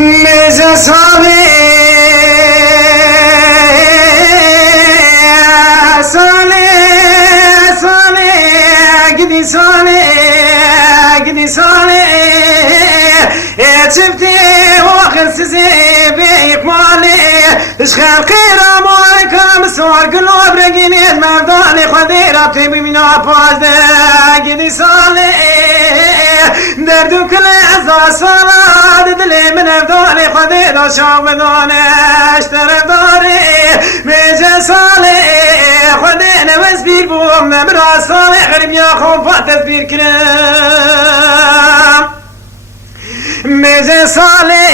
میز ساله ساله ساله گدی ساله گدی ساله شفتي واخر سزي بيك مالي اشخال خيرا مالكم سوار قلوب رقيني المرداني خذيرا بتبي من عبازة قدي صالي دردو كل عزا صلاة دلي من افضالي خذيرا شاو بدوني اشترى داري بيجي صالي خذينا وزبير بوم مرا صالي غريب يا خوفات تذبير كلام میز ساله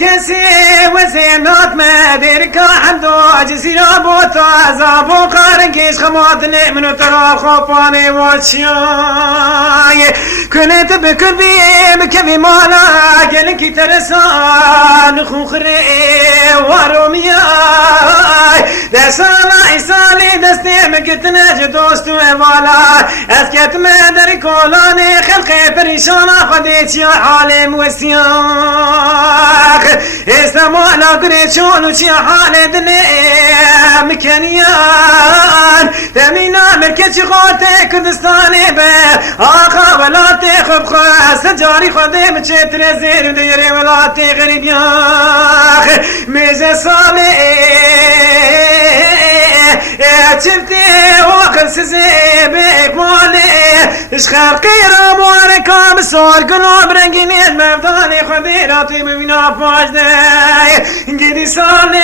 کسی وزنات مدیر که حدو جزیره بود عذاب و قرنگیش خمادنه منو ترا خوبانه وچیای کنت بکبی مالا گلکی ترسان خوخره وارومیای دسالا سالی دستی مگتنه دوستو والا از کتم در کولانه خلق پریشان خودی عالم وسیاخ استمانا قريشون وشي حال دلي مكانيان تمينا مركز غوتي كردستاني به آخا ولاتي خب خواست جاري خودي مچه ترزير ديري ولاتي غريب ياخ ميز صالي شفتي وخر سزي بيك مالي اشخال قيرا موركم صار قلوب رنقيني المفضاني خذيراتي ببنا فاجدي قدي صالي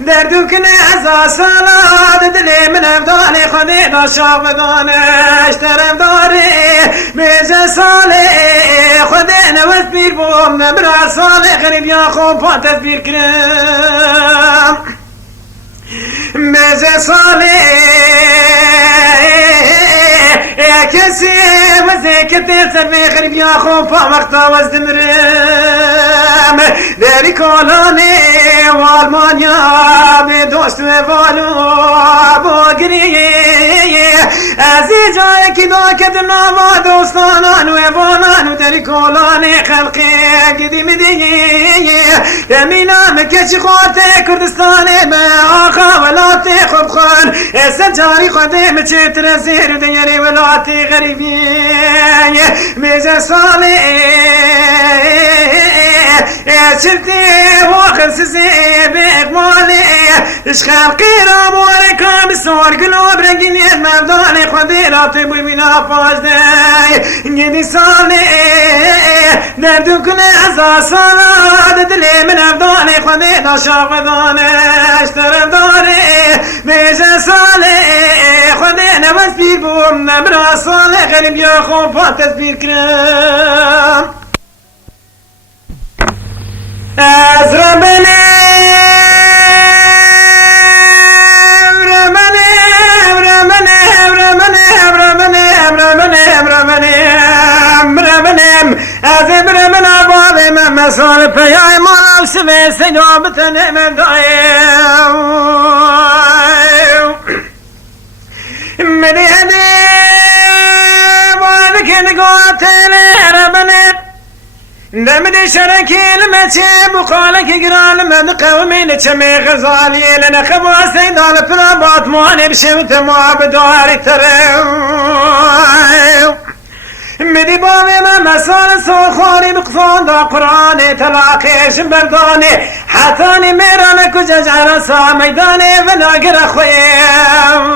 دردو كنازا صلاة دلي من افضاني خذيرا شافضاني اشترى داري بيجا صالي خذينا وزبير بوم نبرا صالي غريب يا خوب تذبير كرام ميز صالي يا كسي وزيكتي سمي غريب يا خوفا مقطع وزدمرم داري كولوني والمانيا بدوست وفالو بوغري ازي جايكي دوكتنا ما دوستانان وفالان وداري كولوني خلقي قدي مدي يمينا مكشي خوتي كردستاني ما آخا ولاتي خب خان السجاري خدي مچه ترزير ديري ولاتي غريبين ميز صالي شفتي واخر سزي بيك مالي اشخال قيرا موركم بسور قلوب رقيني المفضاني خذي لاتي بينا فاجدي قدي صالي دردو كل عزا صلاة دلي من افضاني خذي لا شافضاني اشترى داري بيجا صالي خذينا وزبير بوم نبرا صالي غريب يا خوفات تذبير كرام ازربني مسال پیای مالا سوی سنوبتن مدایم منی هدی بارکن قاتل ربنه دمدي شركي المتي بقالك قرال من قومين تمي غزالي لنا خبوا سيدال برابات ماني بشمت ما بدواري تريو مدي بابي ما مسال سوخاني بقفان دا قرآن تلاقيش برداني حتاني ميرانك وجج عرصا ميداني وناقر اخويم